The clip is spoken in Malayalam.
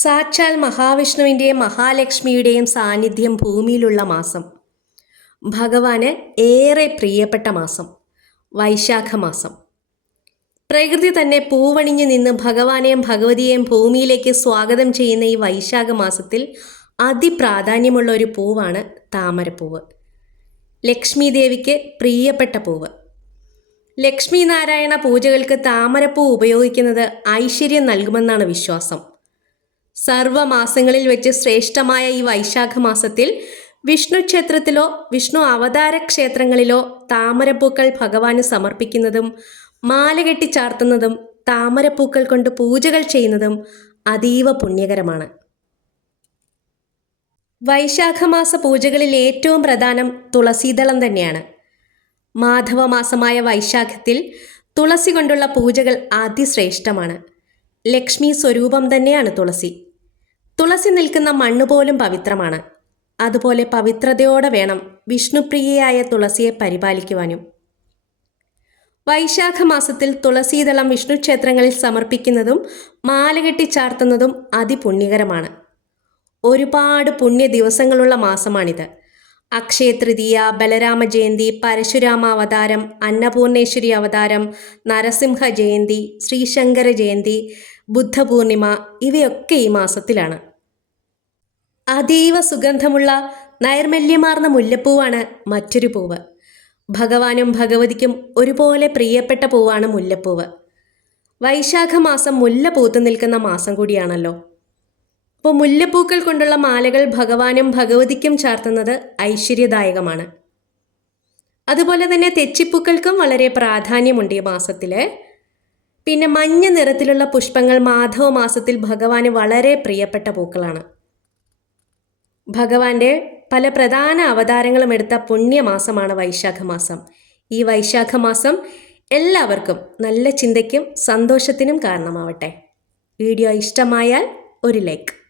സാക്ഷാൽ മഹാവിഷ്ണുവിൻ്റെയും മഹാലക്ഷ്മിയുടെയും സാന്നിധ്യം ഭൂമിയിലുള്ള മാസം, ഭഗവാന് ഏറെ പ്രിയപ്പെട്ട മാസം, വൈശാഖ മാസം. പ്രകൃതി തന്നെ പൂവണിഞ്ഞു നിന്ന് ഭഗവാനെയും ഭഗവതിയെയും ഭൂമിയിലേക്ക് സ്വാഗതം ചെയ്യുന്ന ഈ വൈശാഖ മാസത്തിൽ അതിപ്രാധാന്യമുള്ള ഒരു പൂവാണ് താമരപ്പൂവ്. ലക്ഷ്മി ദേവിക്ക് പ്രിയപ്പെട്ട പൂവ്. ലക്ഷ്മി നാരായണ പൂജകൾക്ക് താമരപ്പൂ ഉപയോഗിക്കുന്നത് ഐശ്വര്യം നൽകുമെന്നാണ് വിശ്വാസം. സർവമാസങ്ങളിൽ വെച്ച് ശ്രേഷ്ഠമായ ഈ വൈശാഖ മാസത്തിൽ വിഷ്ണു ക്ഷേത്രത്തിലോ വിഷ്ണു അവതാര ക്ഷേത്രങ്ങളിലോ താമരപ്പൂക്കൾ ഭഗവാന് സമർപ്പിക്കുന്നതും മാല കെട്ടി ചാർത്തുന്നതും താമരപ്പൂക്കൾ കൊണ്ട് പൂജകൾ ചെയ്യുന്നതും അതീവ പുണ്യകരമാണ്. വൈശാഖമാസ പൂജകളിൽ ഏറ്റവും പ്രധാനം തുളസീദളം തന്നെയാണ്. മാധവമാസമായ വൈശാഖത്തിൽ തുളസി കൊണ്ടുള്ള പൂജകൾ അതിശ്രേഷ്ഠമാണ്. ലക്ഷ്മി സ്വരൂപം തന്നെയാണ് തുളസി. തുളസി നിൽക്കുന്ന മണ്ണുപോലും പവിത്രമാണ്. അതുപോലെ പവിത്രതയോടെ വേണം വിഷ്ണുപ്രിയയായ തുളസിയെ പരിപാലിക്കുവാനും. വൈശാഖ മാസത്തിൽ തുളസീദളം വിഷ്ണു ക്ഷേത്രങ്ങളിൽ സമർപ്പിക്കുന്നതും മാലകെട്ടി ചാർത്തുന്നതും അതിപുണ്യകരമാണ്. ഒരുപാട് പുണ്യ ദിവസങ്ങളുള്ള മാസമാണിത്. അക്ഷയ തൃതീയ, ബലരാമ ജയന്തി, പരശുരാമ അവതാരം, അന്നപൂർണേശ്വരി അവതാരം, നരസിംഹ ജയന്തി, ശ്രീശങ്കര ജയന്തി, ബുദ്ധപൂർണിമ ഇവയൊക്കെ ഈ മാസത്തിലാണ്. അതീവ സുഗന്ധമുള്ള നൈർമല്യമാർന്ന മുല്ലപ്പൂവാണ് മറ്റൊരു പൂവ്. ഭഗവാനും ഭഗവതിക്കും ഒരുപോലെ പ്രിയപ്പെട്ട പൂവാണ് മുല്ലപ്പൂവ്. വൈശാഖ മാസം മുല്ല പൂത്തു നിൽക്കുന്ന മാസം കൂടിയാണല്ലോ. അപ്പോൾ മുല്ലപ്പൂക്കൾ കൊണ്ടുള്ള മാലകൾ ഭഗവാനും ഭഗവതിക്കും ചാർത്തുന്നത് ഐശ്വര്യദായകമാണ്. അതുപോലെ തന്നെ തെച്ചിപ്പൂക്കൾക്കും വളരെ പ്രാധാന്യമുണ്ട് ഈ മാസത്തിൽ. പിന്നെ മഞ്ഞ നിറത്തിലുള്ള പുഷ്പങ്ങൾ മാധവ മാസത്തിൽ ഭഗവാന് വളരെ പ്രിയപ്പെട്ട പൂക്കളാണ്. ഭഗവാന്റെ പല പ്രധാന അവതാരങ്ങളും എടുത്ത പുണ്യമാസമാണ് വൈശാഖ മാസം. ഈ വൈശാഖ മാസം എല്ലാവർക്കും നല്ല ചിന്തയ്ക്കും സന്തോഷത്തിനും കാരണമാവട്ടെ. വീഡിയോ ഇഷ്ടമായാൽ ഒരു ലൈക്ക്.